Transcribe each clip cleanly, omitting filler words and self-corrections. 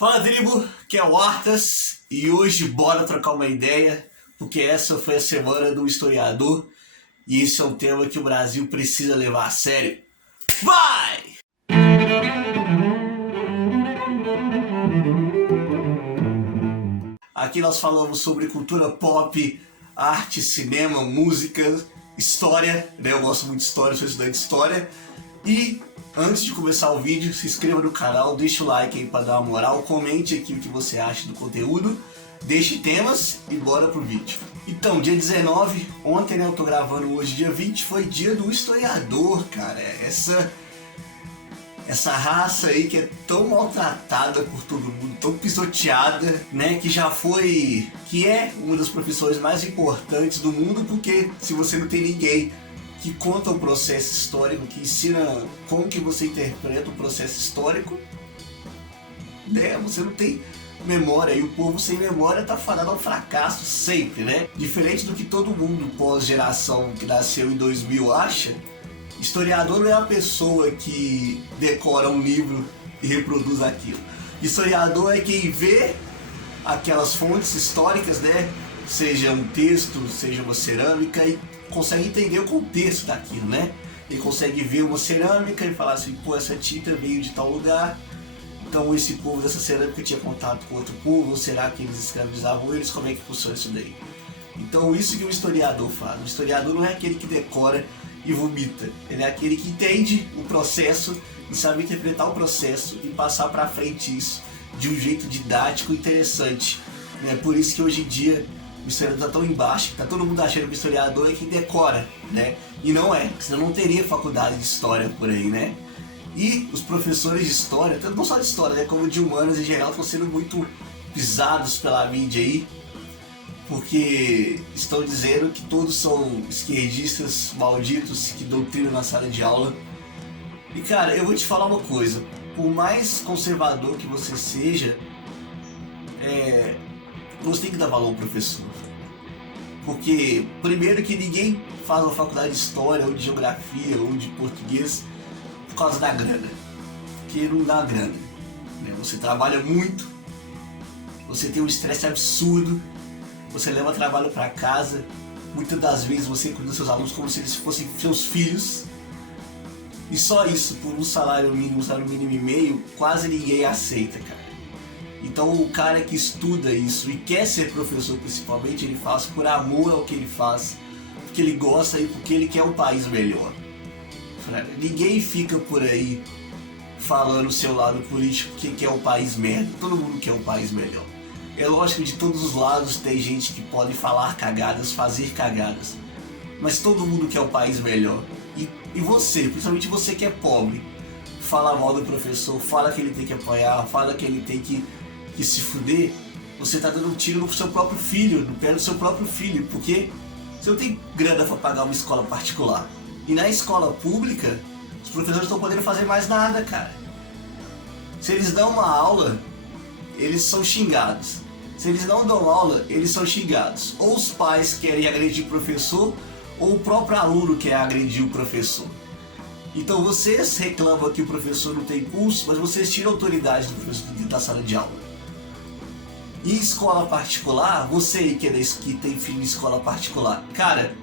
Fala, tribo, que é o Artas e hoje bora trocar uma ideia, porque essa foi a semana do historiador e esse é um tema que o Brasil precisa levar a sério. Vai! Aqui nós falamos sobre cultura pop, arte, cinema, música, história, né? Eu gosto muito de história, sou estudante de história. E antes de começar o vídeo, se inscreva no canal, deixa o like aí pra dar uma moral, comente aqui o que você acha do conteúdo, deixe temas e bora pro vídeo. Então, dia 19, ontem, né, eu tô gravando hoje, dia 20, foi dia do historiador, cara. Essa raça aí que é tão maltratada por todo mundo, tão pisoteada, né, que é uma das profissões mais importantes do mundo, porque se você não tem ninguém que conta o processo histórico, que ensina como que você interpreta o processo histórico, né, você não tem memória, e o povo sem memória tá fadado ao fracasso sempre, né? Diferente do que todo mundo pós-geração que nasceu em 2000 acha, historiador não é a pessoa que decora um livro e reproduz aquilo. Historiador é quem vê aquelas fontes históricas, né? Seja um texto, seja uma cerâmica, e consegue entender o contexto daquilo, né? Ele consegue ver uma cerâmica e falar assim, pô, essa tinta veio de tal lugar, então esse povo dessa cerâmica tinha contato com outro povo, ou será que eles escravizavam eles? Como é que funciona isso daí? Então isso que o historiador faz. O historiador não é aquele que decora e vomita, ele é aquele que entende o processo e sabe interpretar o processo e passar para frente isso de um jeito didático e interessante, né? Por isso que hoje em dia o historiador está tão embaixo, tá todo mundo achando que o historiador é quem decora, né? E não é, senão não teria faculdade de história por aí, né? E os professores de história, tanto não só de história, né, como de humanas em geral, estão sendo muito pisados pela mídia aí, porque estão dizendo que todos são esquerdistas malditos que doutrinam na sala de aula. E cara, eu vou te falar uma coisa, por mais conservador que você seja, você tem que dar valor ao professor. Porque, primeiro, que ninguém faz uma faculdade de história, ou de geografia, ou de português por causa da grana. Porque não dá grana, né? Você trabalha muito, você tem um estresse absurdo, você leva trabalho para casa, muitas das vezes você cuida dos seus alunos como se eles fossem seus filhos, e só isso, por um salário mínimo e meio, quase ninguém aceita, cara. Então o cara que estuda isso e quer ser professor principalmente, ele faz por amor ao que ele faz, porque ele gosta e porque ele quer um país melhor. Ninguém fica por aí falando o seu lado político que quer um país merda, todo mundo quer um país melhor. É lógico que de todos os lados tem gente que pode falar cagadas, fazer cagadas, mas todo mundo quer um país melhor. E você, principalmente você que é pobre, fala mal do professor, fala que ele tem que apanhar, fala que ele tem que se fuder, você tá dando um tiro no seu próprio filho, no pé do seu próprio filho, porque você não tem grana para pagar uma escola particular. E na escola pública, os professores não estão podendo fazer mais nada, cara. Se eles dão uma aula, eles são xingados. Se eles não dão aula, eles são xingados. Ou os pais querem agredir o professor, ou o próprio aluno quer agredir o professor. Então vocês reclamam que o professor não tem curso, mas vocês tiram a autoridade do professor dentro da sala de aula. Em escola particular, você que tem filho em escola particular, cara,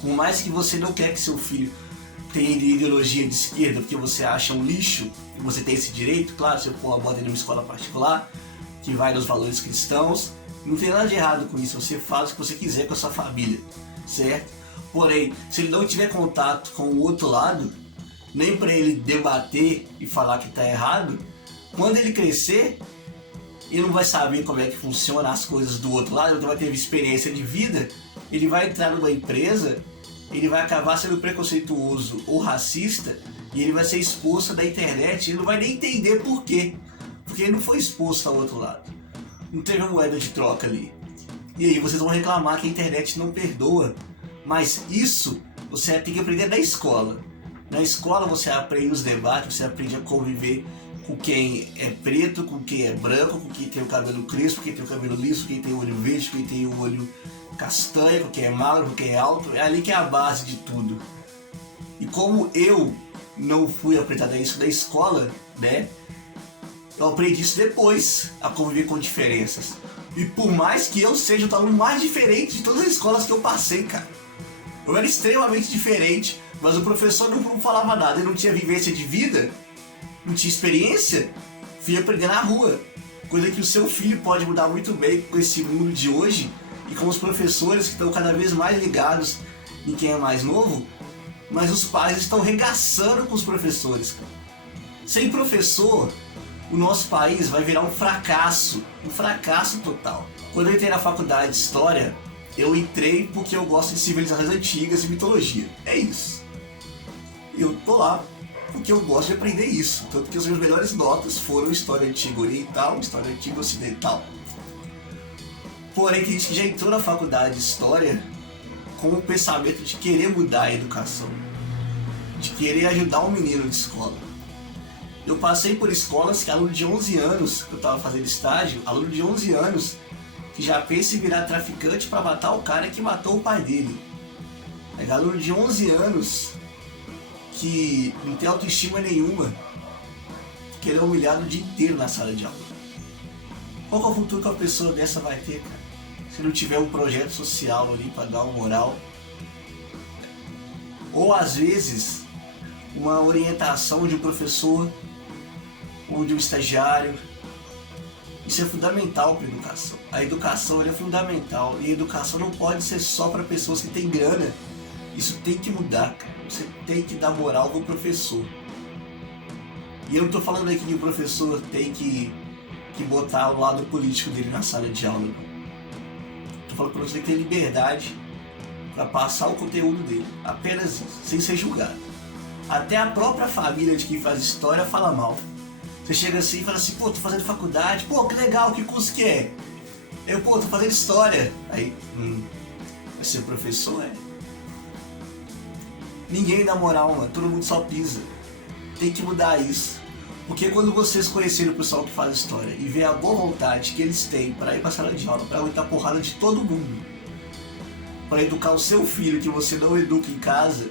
por mais que você não quer que seu filho tenha ideologia de esquerda porque você acha um lixo, você tem esse direito, claro, você bota ele numa escola particular, que vai nos valores cristãos, não tem nada de errado com isso, você faz o que você quiser com a sua família, certo? Porém, se ele não tiver contato com o outro lado, nem para ele debater e falar que está errado, quando ele crescer, ele não vai saber como é que funciona as coisas do outro lado, ele não vai ter experiência de vida, ele vai entrar numa empresa, ele vai acabar sendo preconceituoso ou racista, e ele vai ser exposto na internet, ele não vai nem entender por quê, porque ele não foi exposto ao outro lado, não teve uma moeda de troca ali. E aí vocês vão reclamar que a internet não perdoa, mas isso você tem que aprender na escola. Na escola você aprende os debates, você aprende a conviver com quem é preto, com quem é branco, com quem tem o cabelo crespo, quem tem o cabelo liso, quem tem o olho verde, quem tem o olho castanho, com quem é magro, com quem é alto. É ali que é a base de tudo. E como eu não fui apresentado a isso na escola, né? Eu aprendi isso depois, a conviver com diferenças. E por mais que eu seja o aluno mais diferente de todas as escolas que eu passei, cara. Eu era extremamente diferente, mas o professor não falava nada. Ele não tinha vivência de vida, não tinha experiência, fui aprender na rua. Coisa que o seu filho pode mudar muito bem com esse mundo de hoje e com os professores que estão cada vez mais ligados em quem é mais novo, mas os pais estão regaçando com os professores, cara. Sem professor, o nosso país vai virar um fracasso total. Quando eu entrei na faculdade de História, eu entrei porque eu gosto de civilizações antigas e mitologia. É isso. Eu tô lá porque eu gosto de aprender isso. Tanto que as minhas melhores notas foram História Antiga Oriental, História Antiga Ocidental. Porém, tem gente que já entrou na faculdade de História com o pensamento de querer mudar a educação, de querer ajudar um menino de escola. Eu passei por escolas que aluno de 11 anos, que eu estava fazendo estágio, aluno de 11 anos, que já pensa em virar traficante para matar o cara que matou o pai dele. É aluno de 11 anos que não tem autoestima nenhuma, que ele é humilhado o dia inteiro na sala de aula. Qual que é o futuro que uma pessoa dessa vai ter, cara? Se não tiver um projeto social ali para dar uma moral. Ou às vezes, uma orientação de um professor ou de um estagiário. Isso é fundamental para a educação. A educação é fundamental e a educação não pode ser só para pessoas que têm grana. Isso tem que mudar, cara. Você tem que dar moral pro professor. E eu não estou falando aqui que o professor tem que botar o lado político dele na sala de aula. Estou falando que o professor tem que ter liberdade para passar o conteúdo dele. Apenas isso, sem ser julgado. Até a própria família de quem faz história fala mal. Você chega assim e fala assim, pô, tô fazendo faculdade, pô, que legal, que curso que é? Eu, pô, tô fazendo história. Aí, vai ser professor, é? Ninguém dá moral, mano, todo mundo só pisa. Tem que mudar isso. Porque quando vocês conhecerem o pessoal que faz história e ver a boa vontade que eles têm para ir pra sala de aula, para aguentar porrada de todo mundo, para educar o seu filho que você não educa em casa,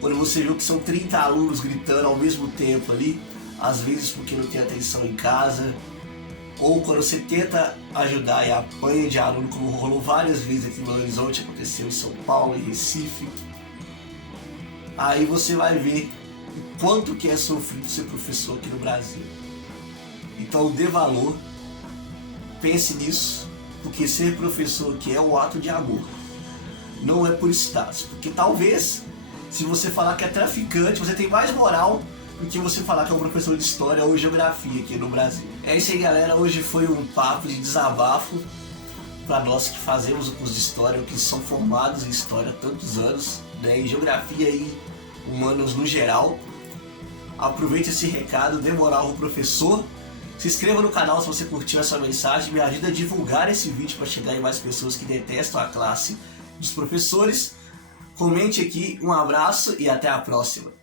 quando você viu que são 30 alunos gritando ao mesmo tempo ali, às vezes porque não tem atenção em casa, ou quando você tenta ajudar e apanha de aluno, como rolou várias vezes aqui em Belo Horizonte, aconteceu em São Paulo, em Recife, aí você vai ver o quanto que é sofrido ser professor aqui no Brasil. Então dê valor, pense nisso, porque ser professor aqui é o ato de amor, não é por status, porque talvez se você falar que é traficante, você tem mais moral do que você falar que é um professor de história ou geografia aqui no Brasil. É isso aí, galera, hoje foi um papo de desabafo para nós que fazemos o curso de história, ou que são formados em história há tantos anos, né, em geografia e humanos no geral. Aproveite esse recado, dê moral ao professor. Se inscreva no canal se você curtiu essa mensagem, me ajuda a divulgar esse vídeo para chegar em mais pessoas que detestam a classe dos professores. Comente aqui, um abraço e até a próxima.